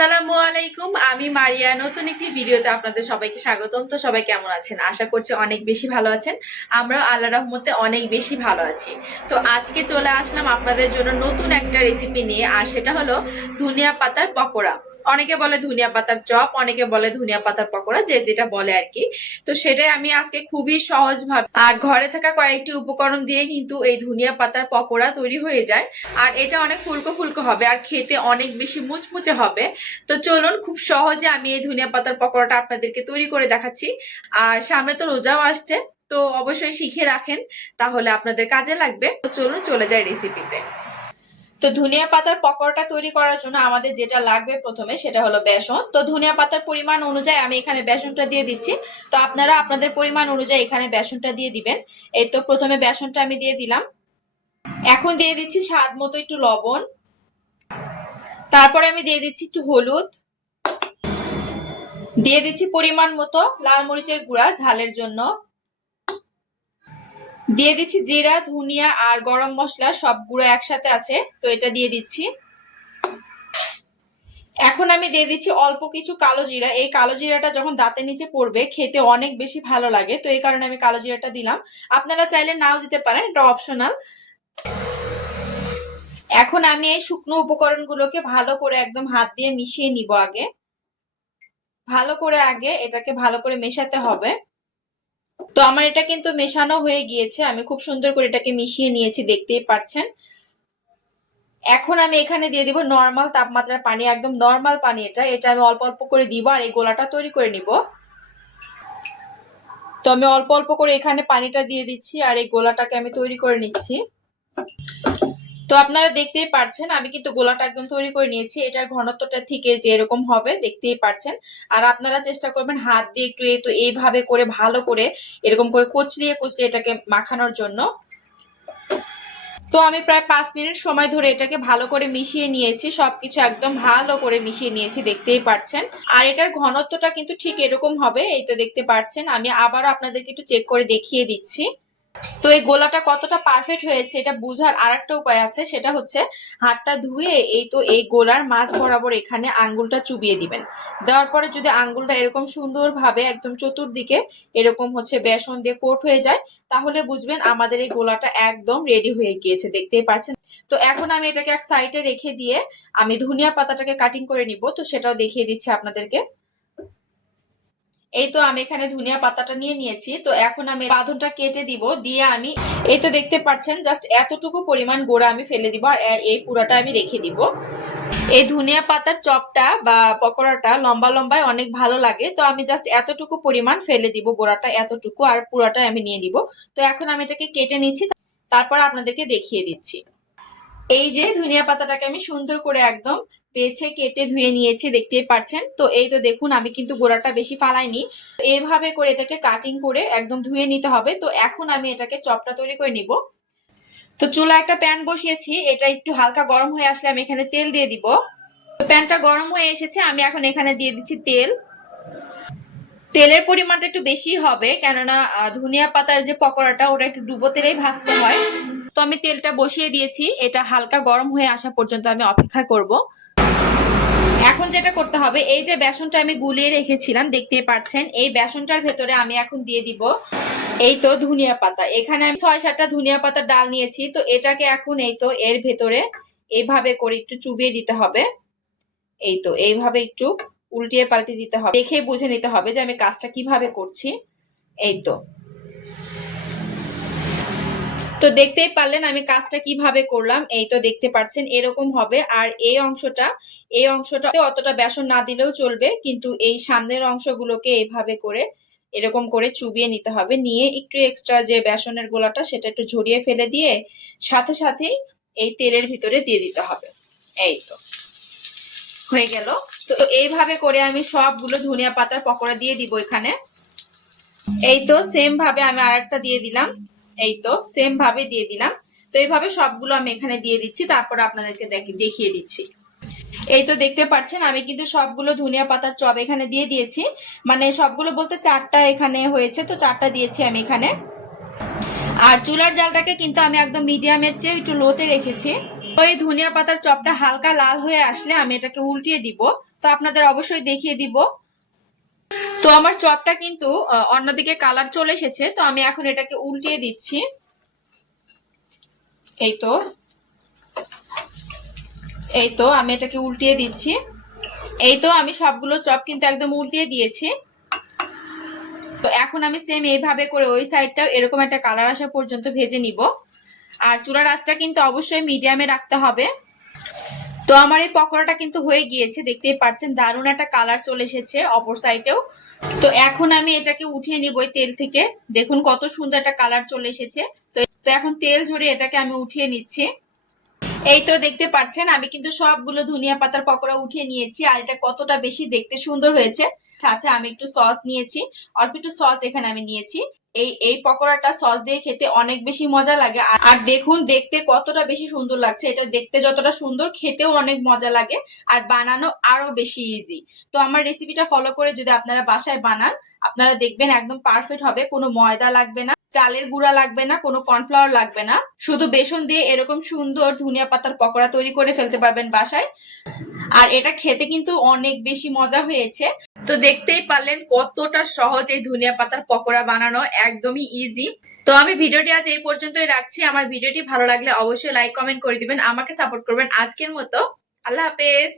আসসালামু আলাইকুম। আমি মারিয়া। নতুন একটি ভিডিওতে আপনাদের সবাইকে স্বাগতম। তো সবাই কেমন আছেন? আশা করছি অনেক বেশি ভালো আছেন। আমরাও আল্লাহ রহমতে অনেক বেশি ভালো আছি। তো আজকে চলে আসলাম আপনাদের জন্য নতুন একটা রেসিপি নিয়ে। আর সেটা হলো ধনিয়া পাতার পকোড়া। অনেকে বলে ধনিয়া পাতার চপ, অনেকে বলে ধনিয়া পাতার পকোড়া, যে যেটা বলে আর কি। তো সেটাই আমি আজকে খুবই সহজ ভাবে আর ঘরে থাকা কয়েকটি উপকরণ দিয়ে কিন্তু এই ধনিয়া পাতার পকোড়া তৈরি হয়ে যায়। আর এটা অনেক ফুলকো ফুলকো হবে, আর খেতে অনেক বেশি মুচমুচে হবে। তো চলুন, খুব সহজে আমি এই ধনিয়া পাতার পকোড়াটা আপনাদেরকে তৈরি করে দেখাচ্ছি। আর সামনে তো রোজাও আসছে, তো অবশ্যই শিখে রাখেন, তাহলে আপনাদের কাজে লাগবে। তো চলুন, চলে যাই রেসিপিতে তো ধনিয়া পাতার পকোড়াটা তৈরি করার জন্য আমাদের যেটা লাগবে প্রথমে সেটা হলো বেসন। তো ধনিয়া পাতার পরিমাণ অনুযায়ী আমি এখানে বেসনটা দিয়ে দিচ্ছি। তো আপনারা আপনাদের পরিমাণ অনুযায়ী এখানে বেসনটা দিয়ে দিবেন। এই তো প্রথমে বেসনটা আমি দিয়ে দিলাম। এখন দিয়ে দিচ্ছি স্বাদ মতো একটু লবণ। তারপরে আমি দিয়ে দিচ্ছি একটু হলুদ। দিয়ে দিচ্ছি পরিমাণ মতো লাল মরিচের গুঁড়া ঝালের জন্য। দিয়ে দিচ্ছি জিরা, ধনিয়া আর গরম মশলা, সব গুঁড়ো একসাথে আছে, তো এটা দিয়ে দিচ্ছি। এখন আমি দিয়ে দিচ্ছি অল্প কিছু কালো জিরা। এই কালো জিরাটা যখন দাঁতের নিচে পড়বে, খেতে অনেক বেশি ভালো লাগে, তো এই কারণে আমি কালো জিরাটা দিলাম। আপনারা চাইলে নাও দিতে পারেন, এটা অপশনাল এখন আমি এই শুকনো উপকরণগুলোকে ভালো করে একদম হাত দিয়ে মিশিয়ে নিব আগে। ভালো করে আগে এটাকে ভালো করে মেশাতে হবে। তো আমার এটা কিন্তু মেশানো হয়ে গিয়েছে। আমি খুব সুন্দর করে এটাকে মিশিয়ে নিয়েছি, দেখতেই পাচ্ছেন। এখন আমি এখানে দিয়ে দিব নর্মাল তাপমাত্রার পানি, একদম নর্মাল পানি এটা। এটা আমি অল্প অল্প করে দিব আর এই গোলাটা তৈরি করে নিব। তো আমি অল্প অল্প করে এখানে পানিটা দিয়ে দিচ্ছি আর এই গোলাটাকে আমি তৈরি করে নিচ্ছি। তো আপনারা দেখতেই পারছেন, আমি কিন্তু গোলাটা একদম তৈরি করে নিয়েছি। এটার ঘনত্বটা ঠিক যে এরকম হবে, দেখতেই পারছেন। আর আপনারা চেষ্টা করবেন হাত দিয়ে একটু এই তো এইভাবে করে ভালো করে এরকম করে কচলিয়ে কচলিয়ে এটাকে মাখানোর জন্য। তো আমি প্রায় পাঁচ মিনিট সময় ধরে এটাকে ভালো করে মিশিয়ে নিয়েছি, সবকিছু একদম ভালো করে মিশিয়ে নিয়েছি, দেখতেই পারছেন। আর এটার ঘনত্বটা কিন্তু ঠিক এরকম হবে, এই তো দেখতে পারছেন। আমি আবারও আপনাদেরকে একটু চেক করে দেখিয়ে দিচ্ছি। তো এই গোলাটা কতটা পারফেক্ট হয়েছে এটা বুঝার আর একটা উপায় আছে, সেটা হচ্ছে হাতটা ধুয়ে এই তো এই গোলার মাছ বরাবর এখানে আঙ্গুলটা চুবিয়ে দিবেন। দেওয়ার পরে যদি আঙ্গুলটা এরকম সুন্দরভাবে একদম চতুর্দিকে এরকম হচ্ছে বেসন দিয়ে কোট হয়ে যায়, তাহলে বুঝবেন আমাদের এই গোলাটা একদম রেডি হয়ে গিয়েছে, দেখতেই পাচ্ছেন। তো এখন আমি এটাকে এক সাইডে রেখে দিয়ে আমি ধনিয়া পাতাটাকে কাটিং করে নিব, তো সেটাও দেখিয়ে দিচ্ছি আপনাদেরকে। এই তো আমি এখানে ধনিয়া পাতাটা নিয়ে নিয়েছি, তো এখন আমি বাঁধনটা কেটে দিব, দিয়ে আমি, এই তো দেখতে পাচ্ছেন জাস্ট এতটুকু পরিমাণ গোড়া আমি ফেলে দিব, আর এই পুরাটা আমি রেখে দিব। এই ধনিয়া পাতার চপটা বা পকোড়াটা লম্বা লম্বায় অনেক ভালো লাগে, তো আমি জাস্ট এতটুকু পরিমাণ ফেলে দিব গোড়াটা, এতটুকু, আর পুরাটা আমি নিয়ে নিব। তো এখন আমি এটাকে কেটে নিচ্ছি, তারপর আপনাদেরকে দেখিয়ে দিচ্ছি। এই যে ধনিয়া পাতাটাকে আমি সুন্দর করে একদম বেছে কেটে ধুয়ে নিয়েছি, দেখতেই পারছেন? তো এই তো দেখুন, আমি কিন্তু গোড়াটা বেশি ফালাইনি। এইভাবে করে এটাকে কাটিং করে একদম ধুয়ে নিতে হবে। তো এখন আমি এটাকে চপটা তৈরি করে নিব। তো চুলা একটা প্যান বসিয়েছি। এটা একটু হালকা গরম হয়ে আসলে আমি এখানে তেল দিয়ে দিব। প্যানটা গরম হয়ে এসেছে। আমি এখন এখানে দিয়ে দিচ্ছি তেল। তেলের পরিমাণটা একটু বেশি হবে। কেননা ধনিয়া পাতার যে পকোড়াটা, ওটা একটু ডুবো তেলেই ভাজতে হয়। তো আমি তেলটা বসিয়ে দিয়েছি। এটা হালকা গরম হয়ে আসা পর্যন্ত আমি অপেক্ষা করব। এখন যেটা করতে হবে, এই যে বেসনটা আমি গুলিয়ে রেখেছিলাম দেখতে পাচ্ছেন, এই বেসনটার ভেতরে আমি এখন দিয়ে দিব এই তো ধনিয়া পাতা। এখানে আমি ছয় সাতটা ধনিয়া পাতার ডাল নিয়েছি, তো এটাকে এখন এই তো এর ভেতরে এইভাবে করে একটু চুবিয়ে দিতে হবে। এই তো এইভাবে একটু উল্টিয়ে পাল্টে দিতে হবে। দেখে বুঝে নিতে হবে যে আমি কাজটা কীভাবে করছি। এই তো তো দেখতেই পারলেন আমি কাজটা কীভাবে করলাম। এই তো দেখতে পাচ্ছেন, এরকম হবে। আর এই অংশটা এই অংশটা অতটা বেসন না দিলেও চলবে, কিন্তু এই সামনের অংশগুলোকে এইভাবে করে, এরকম করে চুবিয়ে নিতে হবে। নিয়ে একটু এক্সট্রা যে বেসনের গোলাটা, সেটা একটু ঝরিয়ে ফেলে দিয়ে সাথে সাথেই এই তেলের ভিতরে দিয়ে দিতে হবে। এই তো। হয়ে গেল। তো এইভাবে করে আমি সবগুলো ধনিয়া পাতার পকোড়া দিয়ে দিব এখানে। এই তো সেম ভাবে আমি আরেকটা দিয়ে দিলাম। এই তো সেম ভাবে দিয়ে দিলাম। তো এইভাবে সবগুলো আমি এখানে দিয়ে দিচ্ছি, তারপর আপনাদেরকে দেখিয়ে দিচ্ছি। এই তো দেখতে পাচ্ছেন, আমি কিন্তু সবগুলো ধনিয়া পাতার চপ এখানে দিয়ে দিয়েছি। মানে সবগুলো বলতে চারটা এখানে হয়েছে, তো চারটা দিয়েছি আমি এখানে। আর চুলার জালটাকে কিন্তু আমি একদম মিডিয়ামের চেয়ে একটু লোতে রেখেছি। তো এই ধনিয়া পাতার চপটা হালকা লাল হয়ে আসলে আমি এটাকে উল্টিয়ে দিব। তো আপনাদের অবশ্যই দেখিয়ে দিব। তো আমার চপটা কিন্তু অন্যদিকে কালার চলে এসেছে, তো আমি এখন এটাকে উল্টিয়ে দিচ্ছি। এই তো। এই তো, আমি এটাকে উল্টিয়ে দিচ্ছি। এই তো, আমি সবগুলো চপ কিন্তু একদম উল্টিয়ে দিয়েছি। তো এখন আমি সেম এইভাবে করে ওই সাইডটাও এরকম একটা কালার আসা পর্যন্ত ভেজে নিব। আর চুলার আঁচটা কিন্তু অবশ্যই মিডিয়ামে রাখতে হবে। তো আমার এই পকোড়াটা কিন্তু হয়ে গিয়েছে, দেখতেই পাচ্ছেন দারুণ একটা কালার চলে এসেছে, অপর সাইডেও তো এখন আমি এটাকে উঠিয়ে নিব ওই তেল থেকে। দেখুন কত সুন্দর একটা কালার চলে এসেছে। তো এখন তেল ঝরে এটাকে আমি উঠিয়ে নিচ্ছি। এই তো দেখতে পাচ্ছেন, আমি কিন্তু সবগুলো ধনিয়া পাতার পকোড়া উঠিয়ে নিয়েছি, আর এটা কতটা বেশি দেখতে সুন্দর হয়েছে। সাথে আমি একটু সস নিয়েছি, অল্প একটু সস এখানে আমি নিয়েছি। এই এই পকোড়াটা সস দিয়ে খেতে অনেক বেশি মজা লাগে। আর- দেখুন, দেখতে কতটা বেশি সুন্দর লাগছে। এটা দেখতে যতটা সুন্দর, খেতেও অনেক মজা লাগে আর বানানো আরও বেশি ইজি তো আমার রেসিপিটা ফলো করে যদি আপনারা বাসায় বানান, আপনারা দেখবেন একদম পারফেক্ট হবে, কোনো ময়দা লাগবে না। চালের গুঁড়া লাগবে না, কোনো কর্নফ্লাওয়ার লাগবে না। শুধু বেসন দিয়ে এরকম সুন্দর ধনিয়া পাতার পকোড়া তৈরি করে ফেলতে পারবেন বাসায়। আর এটা খেতে কিন্তু অনেক বেশি মজা হয়েছে। তো দেখতেই পারলেন কতটা সহজ এই ধনিয়া পাতার পকোড়া বানানো, একদমই ইজি তো আমি ভিডিওটি আজ এই পর্যন্তই রাখছি। আমার ভিডিওটি ভালো লাগলে অবশ্যই লাইক কমেন্ট করে দিবেন। আমাকে সাপোর্ট করবেন আজকের মতো। আল্লাহ হাফেজ।